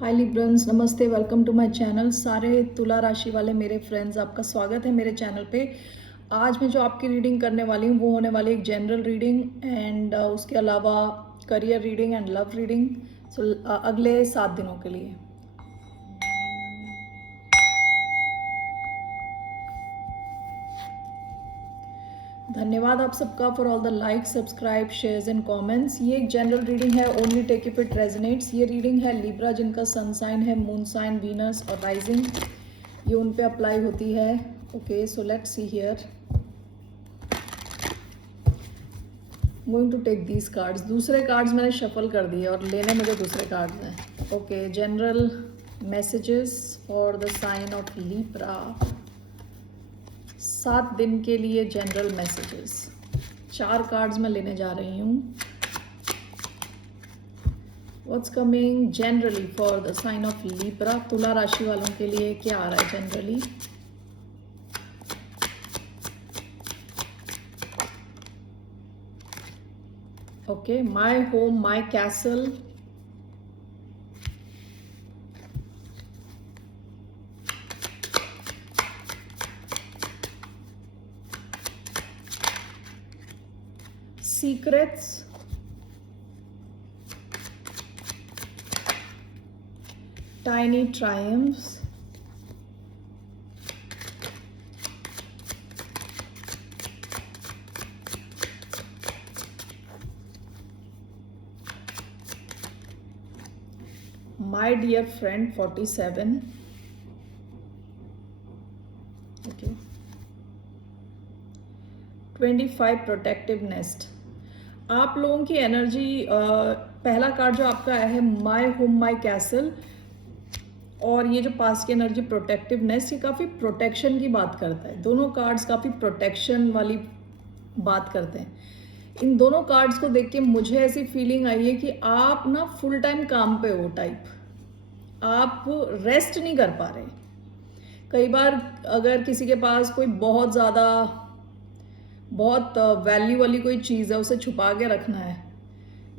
हाय Librans, नमस्ते। Welcome to my channel. सारे तुला राशि वाले मेरे फ्रेंड्स, आपका स्वागत है मेरे चैनल पे। आज मैं जो आपकी रीडिंग करने वाली हूँ वो होने वाली एक जनरल रीडिंग एंड उसके अलावा career reading and love reading. So अगले 7 दिनों के लिए। धन्यवाद आप सबका for all the like, subscribe, shares and comments. ये एक जनरल रीडिंग है, only take if it resonates. ये रीडिंग है लिब्रा जिनका सन साइन है, मून साइन, वीनस और राइजिंग, ये उन पे अप्लाई होती है। Okay, so let's see here. Going to take these cards. दूसरे कार्ड्स मैंने शफल कर दिए और लेने मुझे दूसरे कार्ड्स हैं। Okay, general messages for the sign of Libra. 7 दिन के लिए जनरल मैसेजेस। 4 कार्ड्स मैं लेने जा रही हूँ। What's coming generally for the sign of Libra. तुला राशि वालों के लिए क्या आ रहा है generally? Okay, my home my castle, secrets, tiny triumphs, my dear friend 47. Okay, 25 protective nest. आप लोगों की एनर्जी, पहला कार्ड जो आपका आया है माई होम माई कैसल, और ये जो पास की एनर्जी प्रोटेक्टिव नेस्ट, ये काफ़ी प्रोटेक्शन की बात करता है। दोनों कार्ड्स काफ़ी प्रोटेक्शन वाली बात करते हैं। इन दोनों कार्ड्स को देख के मुझे ऐसी फीलिंग आई है कि आप ना फुल टाइम काम पे हो टाइप, आप रेस्ट नहीं कर पा रहे। कई बार अगर किसी के पास कोई बहुत ज़्यादा बहुत वैल्यू वाली कोई चीज़ है, उसे छुपा के रखना है,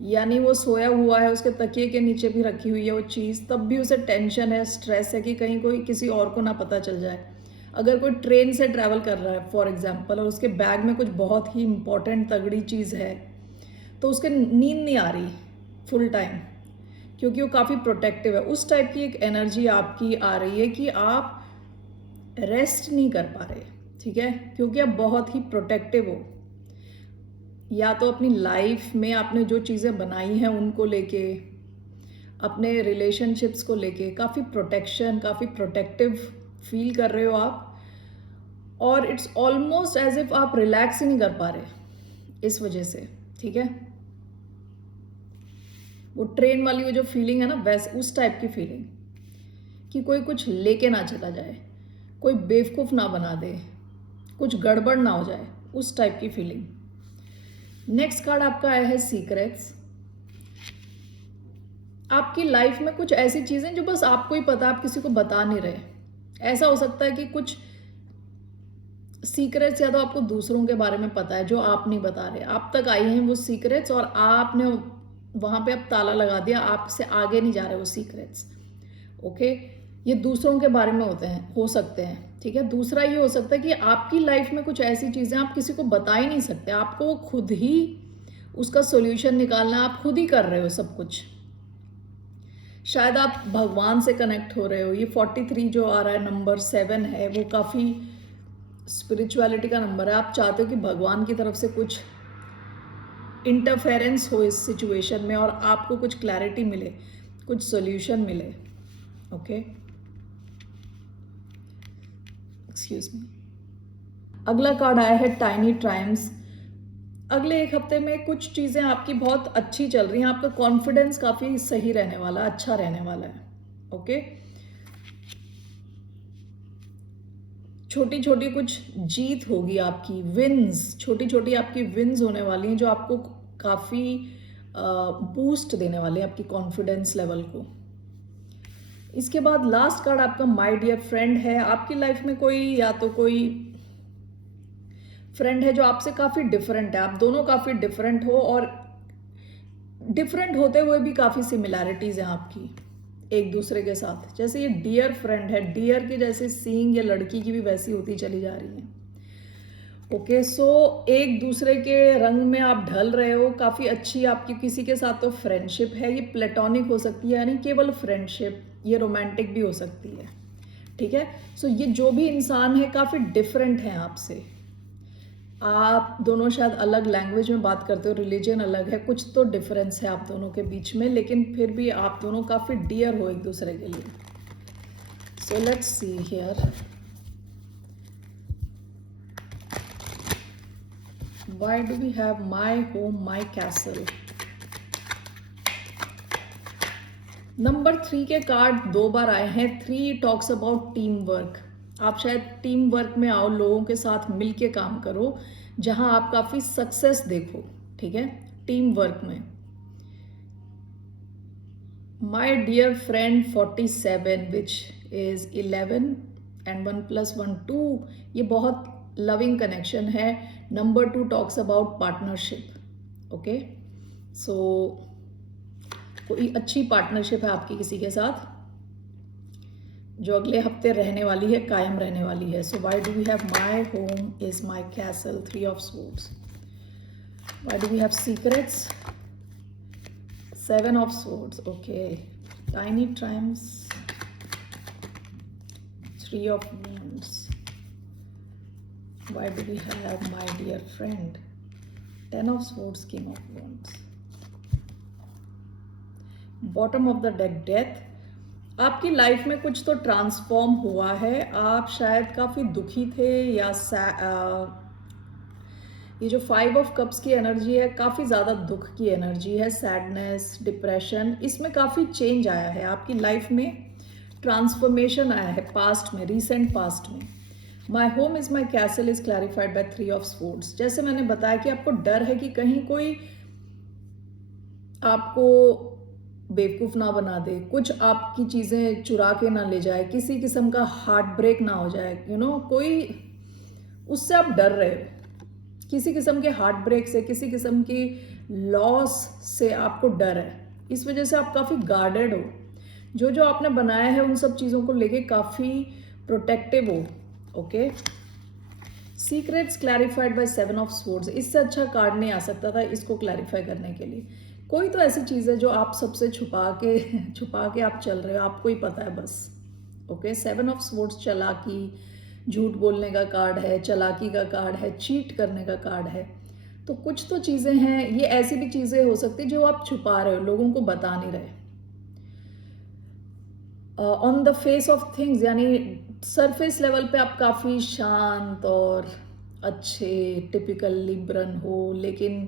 यानी वो सोया हुआ है, उसके तकिए के नीचे भी रखी हुई है वो चीज़, तब भी उसे टेंशन है, स्ट्रेस है कि कहीं कोई किसी और को ना पता चल जाए। अगर कोई ट्रेन से ट्रैवल कर रहा है फॉर एग्जांपल, और उसके बैग में कुछ बहुत ही इंपॉर्टेंट तगड़ी चीज़ है, तो उसके नींद नहीं आ रही फुल टाइम, क्योंकि वो काफ़ी प्रोटेक्टिव है। उस टाइप की एक एनर्जी आपकी आ रही है कि आप रेस्ट नहीं कर पा रहे, ठीक है, क्योंकि आप बहुत ही प्रोटेक्टिव हो। या तो अपनी लाइफ में आपने जो चीज़ें बनाई हैं उनको लेके, अपने रिलेशनशिप्स को लेके काफ़ी प्रोटेक्शन, काफ़ी प्रोटेक्टिव फील कर रहे हो आप, और इट्स ऑलमोस्ट एज इफ आप रिलैक्स ही नहीं कर पा रहे इस वजह से, ठीक है। वो ट्रेन वाली वो जो फीलिंग है ना, वैसे उस टाइप की फीलिंग कि कोई कुछ लेके ना चला जाए, कोई बेवकूफ़ ना बना दे, कुछ गड़बड़ ना हो जाए, उस टाइप की फीलिंग। नेक्स्ट कार्ड आपका आया है सीक्रेट्स। आपकी लाइफ में कुछ ऐसी चीज़ें जो बस आपको ही पता, आप किसी को बता नहीं रहे। ऐसा हो सकता है कि कुछ सीक्रेट्स या तो आपको दूसरों के बारे में पता है जो आप नहीं बता रहे, आप तक आई हैं वो सीक्रेट्स और आपने वहाँ पे अब ताला लगा दिया, आपसे आगे नहीं जा रहे वो सीक्रेट्स। ओके, ये दूसरों के बारे में होते हैं, हो सकते हैं, ठीक है। दूसरा ये हो सकता है कि आपकी लाइफ में कुछ ऐसी चीज़ें आप किसी को बता ही नहीं सकते, आपको खुद ही उसका सोल्यूशन निकालना, आप खुद ही कर रहे हो सब कुछ। शायद आप भगवान से कनेक्ट हो रहे हो। ये 43 जो आ रहा है, नंबर 7 है, वो काफ़ी स्पिरिचुअलिटी का नंबर है। आप चाहते हो कि भगवान की तरफ से कुछ इंटरफेरेंस हो इस सिचुएशन में और आपको कुछ क्लैरिटी मिले, कुछ सोल्यूशन मिले। Okay, excuse me. अगला कार्ड आया है टाइनी ट्रायम्स। अगले एक हफ्ते में कुछ चीज़ें आपकी बहुत अच्छी चल रही हैं, आपका कॉन्फिडेंस काफ़ी सही रहने वाला, अच्छा रहने वाला है। ओके, छोटी छोटी कुछ जीत होगी आपकी, विन्स, छोटी छोटी आपकी विन्स होने वाली हैं जो आपको काफ़ी बूस्ट देने वाले हैं आपकी कॉन्फिडेंस लेवल को। इसके बाद लास्ट कार्ड आपका माय डियर फ्रेंड है। आपकी लाइफ में कोई, या तो कोई फ्रेंड है जो आपसे काफ़ी डिफरेंट है, आप दोनों काफ़ी डिफरेंट हो और डिफरेंट होते हुए भी काफ़ी सिमिलैरिटीज़ हैं आपकी। एक दूसरे के साथ। जैसे ये डियर फ्रेंड है, डियर के जैसे सीइंग ये लड़की की भी वैसी होती चली जा रही है। ओके, सो एक दूसरे के रंग में आप ढल रहे हो, काफ़ी अच्छी आपकी किसी के साथ तो फ्रेंडशिप है, ये प्लेटोनिक हो सकती है यानी केवल फ्रेंडशिप, ये रोमांटिक भी हो सकती है। ठीक है, सो ये जो भी इंसान है काफ़ी डिफरेंट है आपसे। आप दोनों शायद अलग लैंग्वेज में बात करते हो, रिलीजन अलग है, कुछ तो डिफरेंस है आप दोनों के बीच में, लेकिन फिर भी आप दोनों काफ़ी डियर हो एक दूसरे के लिए। सो let's see here, why do we have my home my castle? Number 3 के कार्ड 2 बार आए हैं। 3 टॉक्स अबाउट टीम वर्क। आप शायद टीम वर्क में आओ, लोगों के साथ मिलके काम करो, जहां आप काफी सक्सेस देखो। ठीक है, टीम वर्क में। My dear friend 47 which is 11 and 1 + 1 2, ये बहुत लविंग कनेक्शन है। Number 2 talks about partnership. Okay, so कोई अच्छी पार्टनरशिप है आपकी किसी के साथ जो अगले हफ्ते रहने वाली है, कायम रहने वाली है। So why do we have my home is my castle, 3 of swords. Why do we have secrets, 7 of swords. Okay, tiny triumphs, 3 of wands. Why do we have my dear friend, 10 of swords, king of wands. Bottom of the deck, death. आपकी life में कुछ तो transform हुआ है। आप शायद काफ़ी दुखी थे या ये जो 5 ऑफ कप्स की एनर्जी है काफ़ी ज़्यादा दुख की एनर्जी है, सैडनेस, डिप्रेशन, इसमें काफ़ी चेंज आया है आपकी लाइफ में, ट्रांसफॉर्मेशन आया है पास्ट में, रिसेंट पास्ट में। My home is my castle is clarified by 3 of swords. जैसे मैंने बताया कि आपको डर है कि कहीं कोई आपको बेवकूफ ना बना दे, कुछ आपकी चीजें चुरा के ना ले जाए, किसी किस्म का हार्ट ब्रेक ना हो जाए, कोई उससे आप डर रहे हो, किसी किस्म के हार्ट ब्रेक से, किसी किस्म की लॉस से आपको डर है। इस वजह से आप काफी गार्डेड हो, जो जो आपने बनाया है उन सब चीजों को लेके काफी प्रोटेक्टिव हो। Okay, secrets clarified by 7 of swords. इससे अच्छा कार्ड नहीं आ सकता था इसको क्लैरिफाई करने के लिए। कोई तो ऐसी चीज़ है जो आप सबसे छुपा के आप चल रहे हो, आपको ही पता है बस। ओके, 7 ऑफ स्वॉर्ड्स चालाकी, झूठ बोलने का कार्ड है, चालाकी का कार्ड है, चीट करने का कार्ड है। तो कुछ तो चीज़ें हैं, ये ऐसी भी चीज़ें हो सकती जो आप छुपा रहे हो, लोगों को बता नहीं रहे। On the face of things, यानी सरफेस लेवल पे आप काफ़ी शांत और अच्छे टिपिकल लिब्रन हो, लेकिन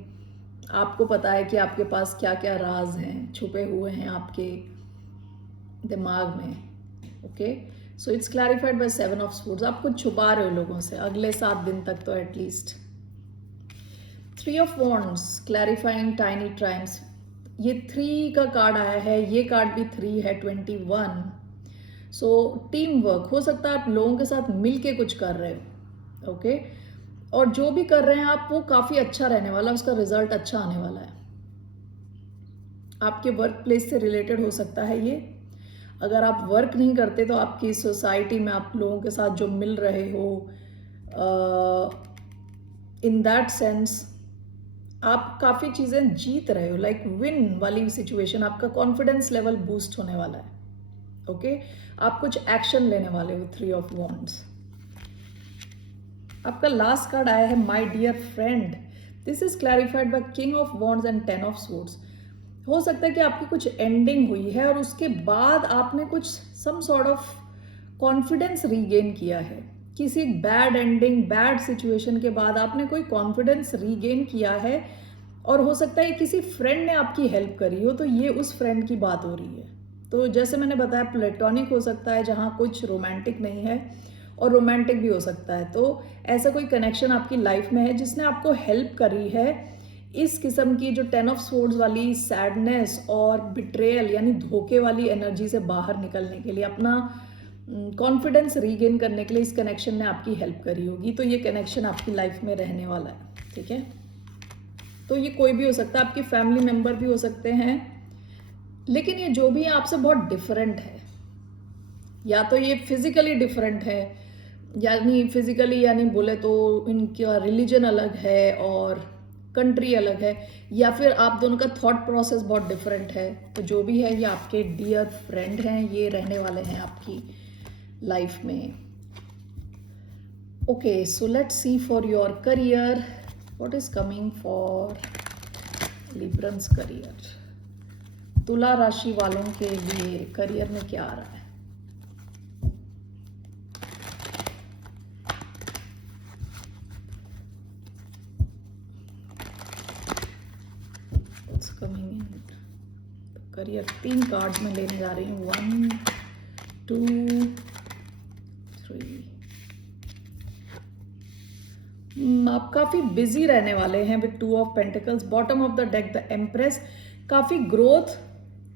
आपको पता है कि आपके पास क्या क्या राज हैं, छुपे हुए हैं आपके दिमाग में। Okay, so it's clarified by 7 of swords. आप कुछ छुपा रहे हो लोगों से अगले 7 दिन तक तो at least. 3 of wands clarifying tiny triumphs. ये 3 का कार्ड आया है, ये कार्ड भी 3 है, 21। सो टीम वर्क हो सकता है, आप लोगों के साथ मिल के कुछ कर रहे हो। ओके, और जो भी कर रहे हैं आप वो काफ़ी अच्छा रहने वाला, उसका रिजल्ट अच्छा आने वाला है। आपके वर्क प्लेस से रिलेटेड हो सकता है ये। अगर आप वर्क नहीं करते तो आपकी सोसाइटी में आप लोगों के साथ जो मिल रहे हो, इन दैट सेंस आप काफ़ी चीज़ें जीत रहे हो, लाइक विन वाली सिचुएशन। आपका कॉन्फिडेंस लेवल बूस्ट होने वाला है। ओके, आप कुछ एक्शन लेने वाले हो। 3 ऑफ वॉन्ड्स। आपका लास्ट कार्ड आया है my dear friend. This is clarified by king of wands and 10 of swords. हो सकता है कि आपकी कुछ एंडिंग हुई है और उसके बाद आपने कुछ some sort of confidence regain किया है। किसी बैड एंडिंग, बैड सिचुएशन के बाद आपने कोई कॉन्फिडेंस रीगेन किया है, और हो सकता है किसी फ्रेंड ने आपकी हेल्प करी हो, तो ये उस फ्रेंड की बात हो रही है। तो जैसे मैंने बताया, प्लेटोनिक हो सकता है जहाँ कुछ रोमांटिक नहीं है, और रोमांटिक भी हो सकता है। तो ऐसा कोई कनेक्शन आपकी लाइफ में है जिसने आपको हेल्प करी है इस किस्म की जो 10 ऑफ स्वॉर्ड्स वाली सैडनेस और बिट्रेयल यानी धोखे वाली एनर्जी से बाहर निकलने के लिए, अपना कॉन्फिडेंस रीगेन करने के लिए इस कनेक्शन ने आपकी हेल्प करी होगी। तो ये कनेक्शन आपकी लाइफ में रहने वाला है। ठीक है, तो ये कोई भी हो सकता है, आपके फैमिली मेम्बर भी हो सकते हैं, लेकिन ये जो भी है आपसे बहुत डिफरेंट है। या तो ये फिजिकली डिफरेंट है, यानी फिजिकली यानी बोले तो इनका रिलीजन अलग है और कंट्री अलग है, या फिर आप दोनों का थॉट प्रोसेस बहुत डिफरेंट है। तो जो भी है ये आपके डियर फ्रेंड हैं, ये रहने वाले हैं आपकी लाइफ में। Okay, so let's C for your career what is coming for Librans career. तुला राशि वालों के लिए करियर में क्या आ रहा है? Coming in career. 3 कार्ड में लेने जा रही हूँ, 1 2 3। आप काफी बिजी रहने वाले हैं with 2 of pentacles. Bottom of the deck the empress. काफी ग्रोथ,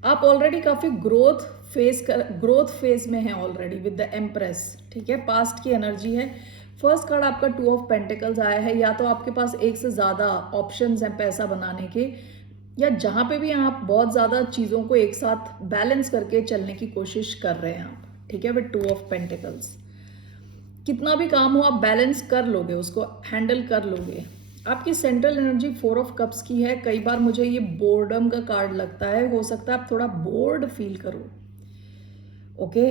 आप ऑलरेडी काफी ग्रोथ फेज में हैं ऑलरेडी विद द एम्प्रेस। ठीक है, पास्ट की एनर्जी है। फर्स्ट कार्ड आपका 2 ऑफ पेंटिकल्स आया है। या तो आपके पास एक से ज्यादा ऑप्शंस हैं पैसा बनाने के, या जहां पे भी आप बहुत ज्यादा चीजों को एक साथ बैलेंस करके चलने की कोशिश कर रहे हैं आप। ठीक है, विद 2 ऑफ पेंटिकल्स कितना भी काम हो आप बैलेंस कर लोगे, उसको हैंडल कर लोगे। आपकी सेंट्रल एनर्जी 4 ऑफ कप्स की है। कई बार मुझे ये बोर्डम का कार्ड लगता है, हो सकता है आप थोड़ा बोर्ड फील करो। ओके,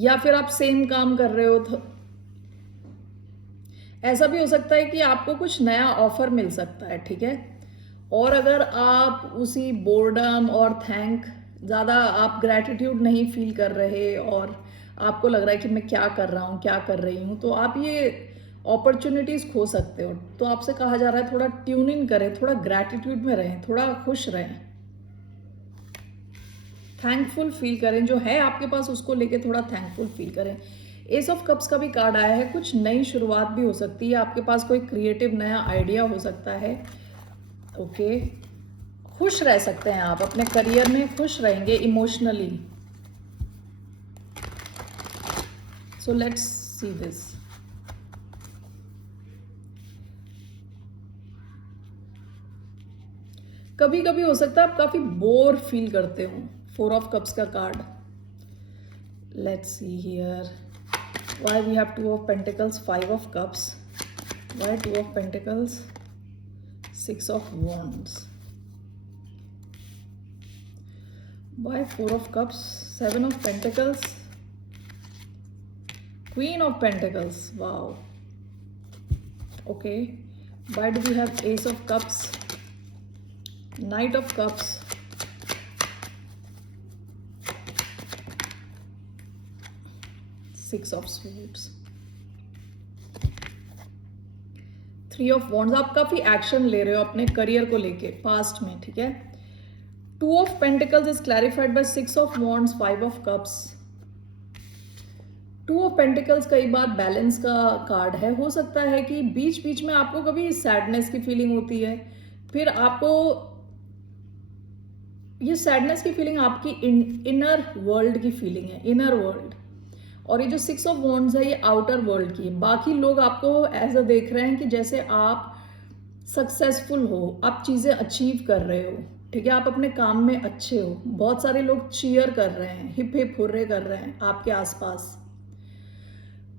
या फिर आप सेम काम कर रहे हो तो ऐसा भी हो सकता है कि आपको कुछ नया ऑफर मिल सकता है। ठीक है, और अगर आप उसी बोर्डम और ज़्यादा आप ग्रैटिट्यूड नहीं फील कर रहे और आपको लग रहा है कि मैं क्या कर रहा हूँ, क्या कर रही हूँ, तो आप ये अपॉर्चुनिटीज़ खो सकते हो। तो आपसे कहा जा रहा है थोड़ा ट्यून इन करें, थोड़ा ग्रैटिट्यूड में रहें, थोड़ा खुश रहें, थैंकफुल फील करें। जो है आपके पास उसको लेके थोड़ा थैंकफुल फील करें। एस ऑफ कप्स का भी कार्ड आया है। कुछ नई शुरुआत भी हो सकती है, आपके पास कोई क्रिएटिव नया आइडिया हो सकता है। ओके, खुश रह सकते हैं आप, अपने करियर में खुश रहेंगे emotionally. So let's see this. कभी कभी हो सकता है आप काफी बोर फील करते हो। 4 ऑफ कप्स का card. Let's see here why we have 2 of pentacles, 5 of cups, why 2 of pentacles, 6 of wands, why 4 of cups, 7 of pentacles, queen of pentacles. Wow. Okay, why do we have ace of cups, knight of cups, 6 of swords, 3 of wands। आप काफी action ले रहे हो अपने career को लेके past में। ठीक है, 2 of pentacles is clarified by 6 of wands, 5 of cups। 2 of pentacles कई बार बैलेंस का कार्ड है। हो सकता है कि बीच बीच में आपको कभी सैडनेस की फीलिंग होती है, फिर आपको ये सैडनेस की फीलिंग आपकी इनर वर्ल्ड की फीलिंग है, इनर वर्ल्ड। और ये जो 6 ऑफ wands है ये आउटर वर्ल्ड की है। बाकी लोग आपको ऐसा देख रहे हैं कि जैसे आप सक्सेसफुल हो, आप चीजें अचीव कर रहे हो। ठीक है, आप अपने काम में अच्छे हो, बहुत सारे लोग चीयर कर रहे हैं, हिप हिप हुर्रे कर रहे हैं आपके आसपास।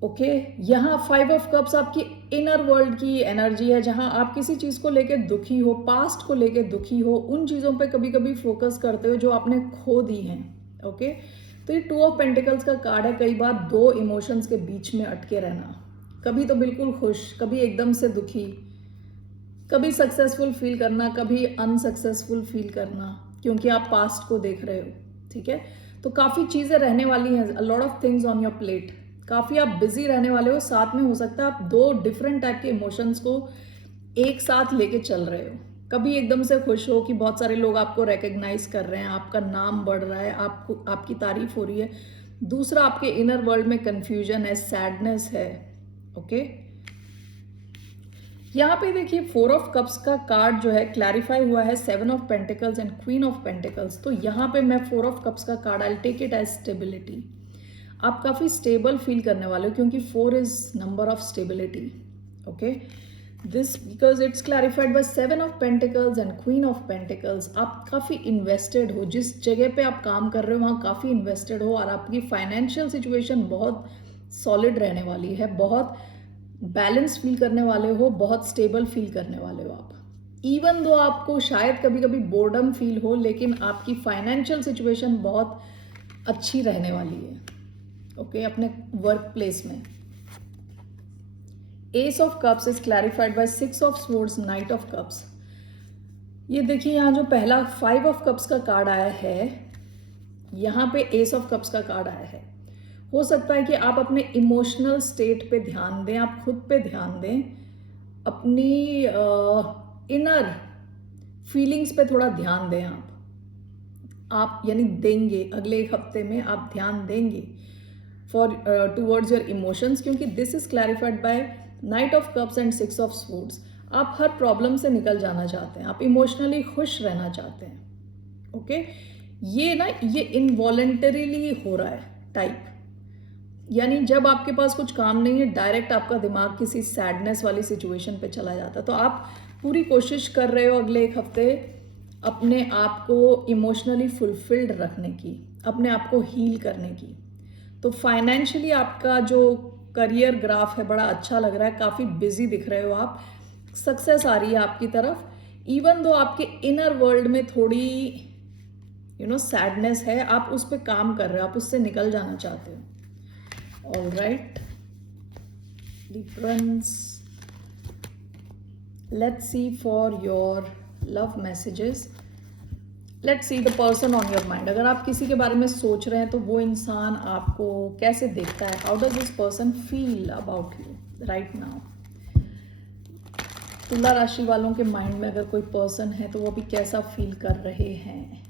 ओके, यहाँ 5 ऑफ कप्स आपकी इनर वर्ल्ड की एनर्जी है, जहां आप किसी चीज को लेके दुखी हो, पास्ट को लेके दुखी हो, उन चीजों पे कभी कभी फोकस करते हो जो आपने खो दी हैं। ओके, तो ये 2 ऑफ पेंटिकल्स का कार्ड है। कई बार 2 इमोशंस के बीच में अटके रहना, कभी तो बिल्कुल खुश, कभी एकदम से दुखी, कभी सक्सेसफुल फील करना, कभी अनसक्सेसफुल फील करना, क्योंकि आप पास्ट को देख रहे हो। ठीक है, तो काफ़ी चीज़ें रहने वाली हैं, a lot of things on your plate. काफ़ी आप बिजी रहने वाले हो, साथ में हो सकता है आप 2 डिफरेंट टाइप के इमोशंस को एक साथ लेके चल रहे हो। कभी एकदम से खुश हो कि बहुत सारे लोग आपको रिकग्नाइज कर रहे हैं, आपका नाम बढ़ रहा है, आपको आपकी तारीफ हो रही है। दूसरा, आपके इनर वर्ल्ड में कंफ्यूजन है, सैडनेस है। ओके, यहाँ पे देखिए 4 ऑफ कप्स का कार्ड जो है क्लैरिफाई हुआ है 7 of pentacles and queen of pentacles. तो यहाँ पे मैं 4 ऑफ कप्स का card, I take it as stability. आप काफ़ी स्टेबल फील करने वाले हो, क्योंकि 4 is number of stability. Okay, this because it's clarified by 7 of Pentacles and Queen of Pentacles. आप काफ़ी इन्वेस्टेड हो, जिस जगह पे आप काम कर रहे हो वहाँ काफ़ी इन्वेस्टेड हो, और आपकी फाइनेंशियल सिचुएशन बहुत सॉलिड रहने वाली है, बहुत बैलेंस फील करने वाले हो, बहुत स्टेबल फील करने वाले हो आप. इवन दो आपको शायद कभी कभी बोर्डम फील हो, लेकिन आपकी फाइनेंशियल सिचुएशन बहुत अच्छी रहने वाली है. ओके, अपने वर्क प्लेस में. Ace of cups is clarified by 6 of Swords, Knight of Cups. ये देखिए यहाँ जो पहला 5 of Cups का कार्ड आया है, यहाँ पे एस ऑफ कप्स का कार्ड आया है. हो सकता है कि आप अपने इमोशनल स्टेट पे ध्यान दें, आप खुद पे ध्यान दें, अपनी इनर फीलिंग्स पे थोड़ा ध्यान दें. आप यानी देंगे, अगले एक हफ्ते में आप ध्यान देंगे फॉर टूवर्ड्स योर इमोशंस, क्योंकि this is clarified by knight of cups and 6 of Swords. आप हर प्रॉब्लम से निकल जाना चाहते हैं, आप इमोशनली खुश रहना चाहते हैं. ओके, ये ना ये इनवॉलेंटरीली हो रहा है टाइप, यानी जब आपके पास कुछ काम नहीं है, डायरेक्ट आपका दिमाग किसी सैडनेस वाली सिचुएशन पे चला जाता है. तो आप पूरी कोशिश कर रहे हो अगले एक हफ्ते अपने आप को इमोशनली फुलफिल्ड रखने की, अपने आप को हील करने की. तो फाइनेंशियली आपका जो करियर ग्राफ है बड़ा अच्छा लग रहा है, काफ़ी बिजी दिख रहे हो आप, सक्सेस आ रही है आपकी तरफ. इवन दो आपके इनर वर्ल्ड में थोड़ी सैडनेस है, आप उस पर काम कर रहे हो, आप उससे निकल जाना चाहते हो. All right, difference. Let's see for your love messages. Let's see the person on your mind. अगर आप किसी के बारे में सोच रहे हैं तो वो इंसान आपको कैसे देखता है? How does this person feel about you right now? तुला राशि वालों के माइंड में अगर कोई पर्सन है तो वो भी कैसा फील कर रहे हैं?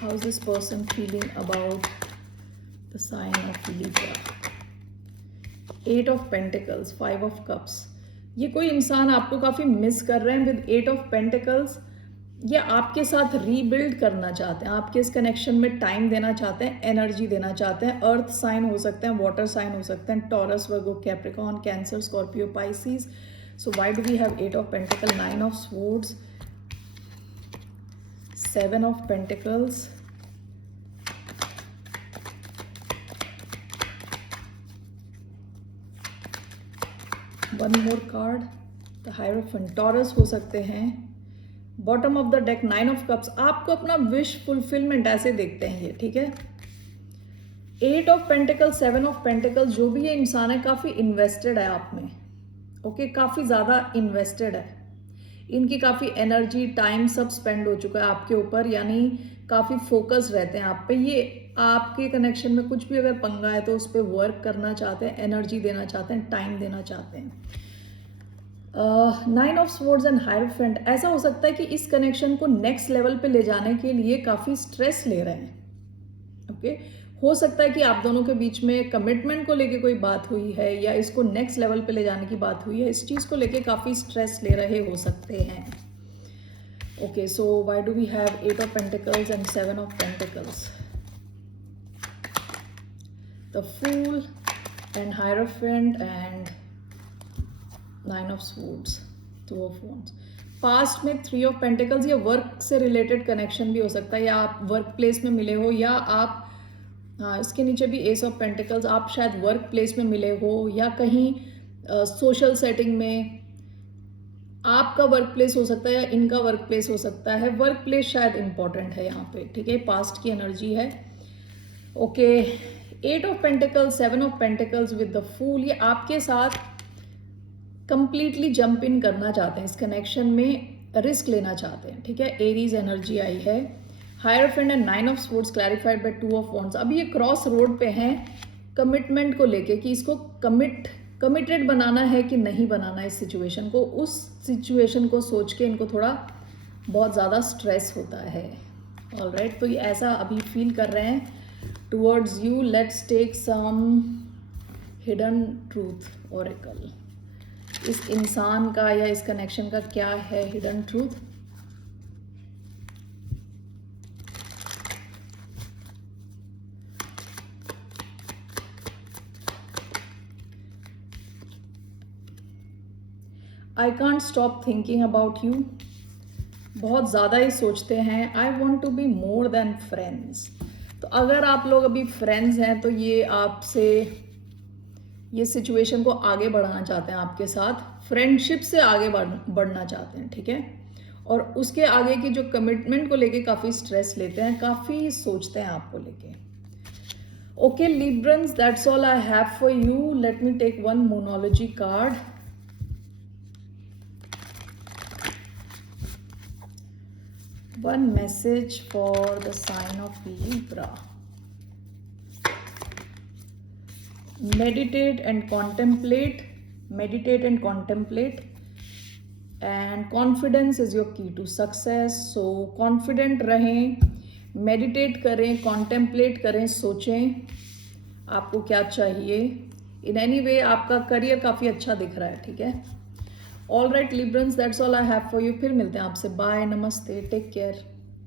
How is this person feeling about the sign of Libra? 8 of Pentacles, 5 of Cups. ये कोई इंसान आपको काफ़ी मिस कर रहे हैं विद 8 of Pentacles, या आपके साथ रीबिल्ड करना चाहते हैं, आपके इस कनेक्शन में टाइम देना चाहते हैं, एनर्जी देना चाहते हैं. अर्थ साइन हो सकते हैं, वाटर साइन हो सकते हैं, Taurus, Virgo, Capricorn, Cancer, Scorpio, Pisces. So why do we have 8 of Pentacles, 9 of Swords, 7 of Pentacles, one more card, the hierophant. Taurus हो सकते हैं. Bottom of the deck 9 of Cups. आपको अपना wish fulfilment ऐसे देखते हैं ये, ठीक है. 8 of Pentacles, 7 of Pentacles, जो भी ये इंसान है काफ़ी इन्वेस्टेड है आप में. ओके, काफ़ी ज़्यादा इन्वेस्टेड है. इनकी काफ़ी एनर्जी, टाइम सब स्पेंड हो चुका है आपके ऊपर, यानी काफ़ी फोकस रहते हैं आप पे. ये आपके कनेक्शन में कुछ भी अगर पंगा है तो उस पर वर्क करना चाहते हैं, एनर्जी देना चाहते हैं, टाइम देना चाहते हैं. 9 of Swords एंड हायरोफेंट. ऐसा हो सकता है कि इस कनेक्शन को नेक्स्ट लेवल पे ले जाने के लिए काफ़ी स्ट्रेस ले रहे हैं. ओके, हो सकता है कि आप दोनों के बीच में कमिटमेंट को लेके कोई बात हुई है, या इसको नेक्स्ट लेवल पे ले जाने की बात हुई है. इस चीज़ को लेके काफ़ी स्ट्रेस ले रहे हो सकते हैं. Okay, so why do we have 8 of Pentacles and 7 of Pentacles? The fool and hierophant and 9 of Swords, 2 of Wands. Past में 3 of Pentacles. ये वर्क से रिलेटेड कनेक्शन भी हो सकता है, या आप वर्क प्लेस में मिले हो, या आप इसके नीचे भी एस ऑफ पेंटिकल्स, आप शायद वर्क प्लेस में मिले हो, या कहीं सोशल सेटिंग में. आपका वर्क प्लेस हो सकता है या इनका वर्क प्लेस हो सकता है. वर्क प्लेस शायद इंपॉर्टेंट है यहाँ पे, ठीक है. पास्ट की एनर्जी है. Okay, 8 of Pentacles, 7 of Pentacles with the fool. ये आपके साथ कंप्लीटली जंप इन करना चाहते हैं, इस कनेक्शन में रिस्क लेना चाहते हैं, ठीक है. एरीज एनर्जी आई है. Hierophant and 9 of Swords clarified by 2 of Wands. अभी ये क्रॉस रोड पे हैं कमिटमेंट को लेके, कि इसको कमिटेड बनाना है कि नहीं बनाना इस सिचुएशन को. उस सिचुएशन को सोच के इनको थोड़ा बहुत ज़्यादा स्ट्रेस होता है. ऑलराइट, तो ये ऐसा अभी फील कर रहे हैं towards you. Let's take some hidden truth oracle. इस इंसान का या इस कनेक्शन का क्या है hidden truth? I can't stop thinking about you, बहुत ज़्यादा ही सोचते हैं। I want to be more than friends. तो अगर आप लोग अभी फ्रेंड्स हैं तो ये आपसे ये सिचुएशन को आगे बढ़ाना चाहते हैं, आपके साथ फ्रेंडशिप से आगे बढ़ना चाहते हैं, ठीक है। और उसके आगे की जो कमिटमेंट को लेके काफ़ी स्ट्रेस लेते हैं, काफ़ी सोचते हैं आपको लेके। Okay Librans, that's all I have for you. Let me take one numerology card. One message for the sign of Libra. Meditate and contemplate. Meditate and contemplate. And confidence is your key to success. So confident रहें, meditate करें, contemplate करें, सोचें आपको क्या चाहिए। In any way आपका career काफ़ी अच्छा दिख रहा है, ठीक है। All right Librans, that's all I have for you. फिर मिलते हैं आपसे। बाय, नमस्ते, टेक केयर।